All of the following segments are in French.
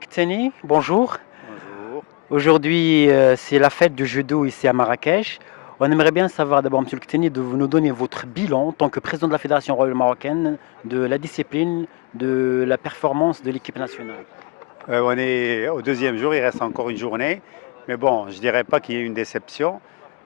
Kteni, bonjour. Bonjour. Aujourd'hui, c'est la fête du judo ici à Marrakech. On aimerait bien savoir d'abord, Monsieur Kteni, de vous nous donner votre bilan en tant que président de la Fédération royale marocaine, de la discipline, de la performance de l'équipe nationale. On est au deuxième jour, il reste encore une journée. Mais bon, je dirais pas qu'il y ait une déception,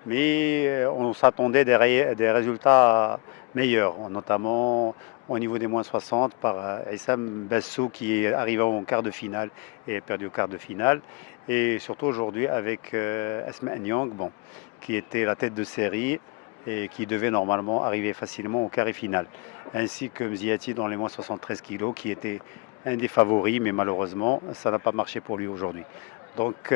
mais on s'attendait des résultats meilleurs, notamment au niveau des moins 60 par Issam Bassou qui est arrivé en quart de finale et a perdu au quart de finale. Et surtout aujourd'hui avec Asma Nyang, bon, qui était la tête de série et qui devait normalement arriver facilement au quart et finale. Ainsi que Mziati dans les moins 73 kilos qui était un des favoris, mais malheureusement, ça n'a pas marché pour lui aujourd'hui. Donc,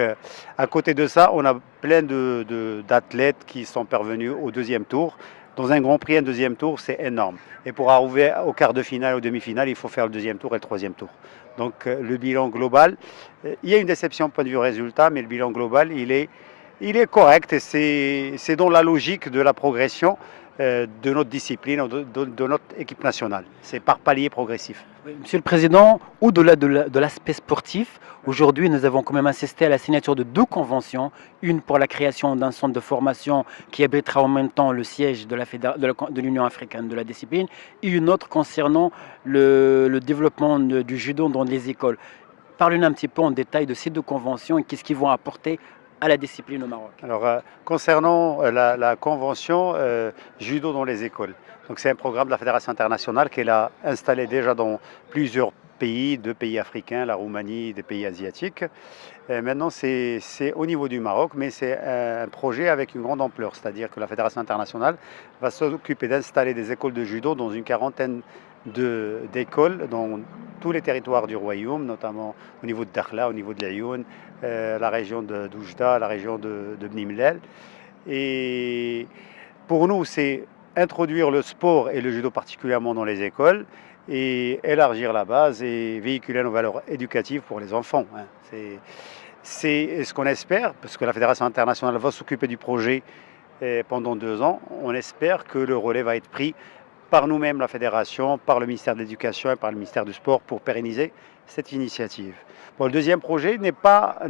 à côté de ça, on a plein d'athlètes qui sont parvenus au deuxième tour. Dans un Grand Prix, un deuxième tour, c'est énorme. Et pour arriver au quart de finale, au demi-finale, il faut faire le deuxième tour et le troisième tour. Donc, le bilan global, il y a une déception au point de vue résultat, mais le bilan global, il est correct et c'est dans la logique de la progression de notre discipline, de notre équipe nationale. C'est par palier progressif. Oui, Monsieur le Président, au-delà de l'aspect sportif, aujourd'hui nous avons quand même assisté à la signature de deux conventions, une pour la création d'un centre de formation qui abritera en même temps le siège de l'Union africaine de la discipline, et une autre concernant le développement du judo dans les écoles. Parlez-nous un petit peu en détail de ces deux conventions et qu'est-ce qu'ils vont apporter à la discipline au Maroc. Alors, concernant la convention judo dans les écoles, donc c'est un programme de la Fédération internationale qu'elle a installé déjà dans plusieurs pays, deux pays africains, la Roumanie, des pays asiatiques. Et maintenant, c'est au niveau du Maroc, mais c'est un projet avec une grande ampleur, c'est-à-dire que la Fédération internationale va s'occuper d'installer des écoles de judo dans une quarantaine d'écoles dans tous les territoires du royaume, notamment au niveau de Dakhla, au niveau de l'Ayoun, la région d'Oujda, la région de Bni Mellal. Et pour nous, c'est introduire le sport et le judo particulièrement dans les écoles et élargir la base et véhiculer nos valeurs éducatives pour les enfants. C'est ce qu'on espère, parce que la Fédération internationale va s'occuper du projet pendant 2 ans. On espère que le relais va être pris par nous-mêmes, la Fédération, par le ministère de l'Éducation et par le ministère du Sport pour pérenniser cette initiative. Bon, le deuxième projet n'est pas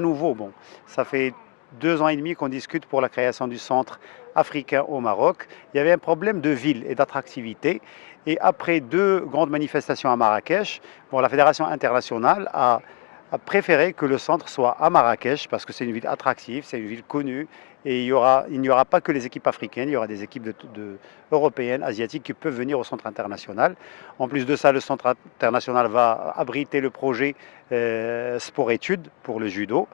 nouveau. Bon, ça fait 2 ans et demi qu'on discute pour la création du centre africain au Maroc. Il y avait un problème de ville et d'attractivité. Et après 2 grandes manifestations à Marrakech, bon, la Fédération internationale a préféré que le centre soit à Marrakech parce que c'est une ville attractive, c'est une ville connue et il n'y aura pas que les équipes africaines, il y aura des équipes européennes, asiatiques qui peuvent venir au centre international. En plus de ça, le centre international va abriter le projet sport-études pour le judo.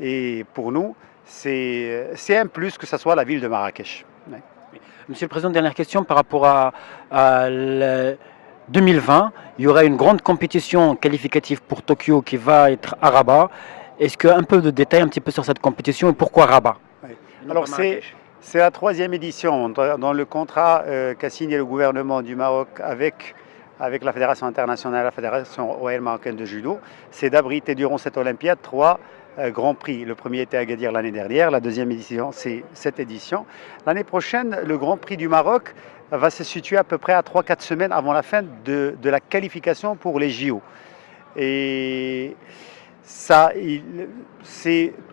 Et pour nous, c'est un plus que ce soit la ville de Marrakech. Ouais. Monsieur le Président, dernière question par rapport à 2020. Il y aura une grande compétition qualificative pour Tokyo qui va être à Rabat. Est-ce qu'un peu de détails un petit peu sur cette compétition et pourquoi Rabat? Ouais. Alors c'est la troisième édition dans le contrat qu'a signé le gouvernement du Maroc avec la Fédération internationale, la Fédération royale marocaine de judo, c'est d'abriter durant cette Olympiade 3 grands prix. Le premier était à Agadir l'année dernière, la deuxième édition c'est cette édition. L'année prochaine, le Grand Prix du Maroc va se situer à peu près à 3-4 semaines avant la fin de la qualification pour les JO. Et ça,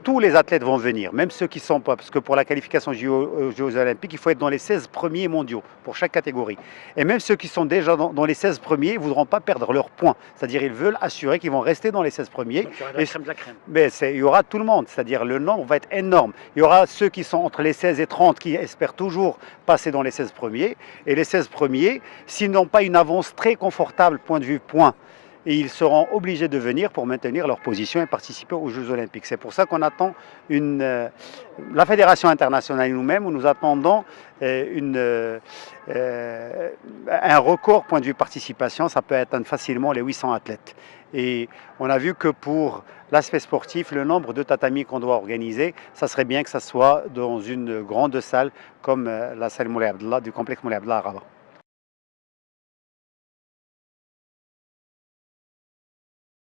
tous les athlètes vont venir, même ceux qui ne sont pas, parce que pour la qualification aux Jeux Olympiques, il faut être dans les 16 premiers mondiaux pour chaque catégorie. Et même ceux qui sont déjà dans les 16 premiers ne voudront pas perdre leurs points. C'est-à-dire ils veulent assurer qu'ils vont rester dans les 16 premiers. Donc, il y aura la crème de la crème. Mais il y aura tout le monde, c'est-à-dire le nombre va être énorme. Il y aura ceux qui sont entre les 16 et 30 qui espèrent toujours passer dans les 16 premiers. Et les 16 premiers, s'ils n'ont pas une avance très confortable point de vue points, et ils seront obligés de venir pour maintenir leur position et participer aux Jeux Olympiques. C'est pour ça qu'on attend la Fédération internationale et nous-mêmes, nous attendons un record point de vue participation. Ça peut atteindre facilement les 800 athlètes. Et on a vu que pour l'aspect sportif, le nombre de tatamis qu'on doit organiser, ça serait bien que ça soit dans une grande salle comme la salle Moulay Abdallah du complexe Moulay Abdallah à Rabat.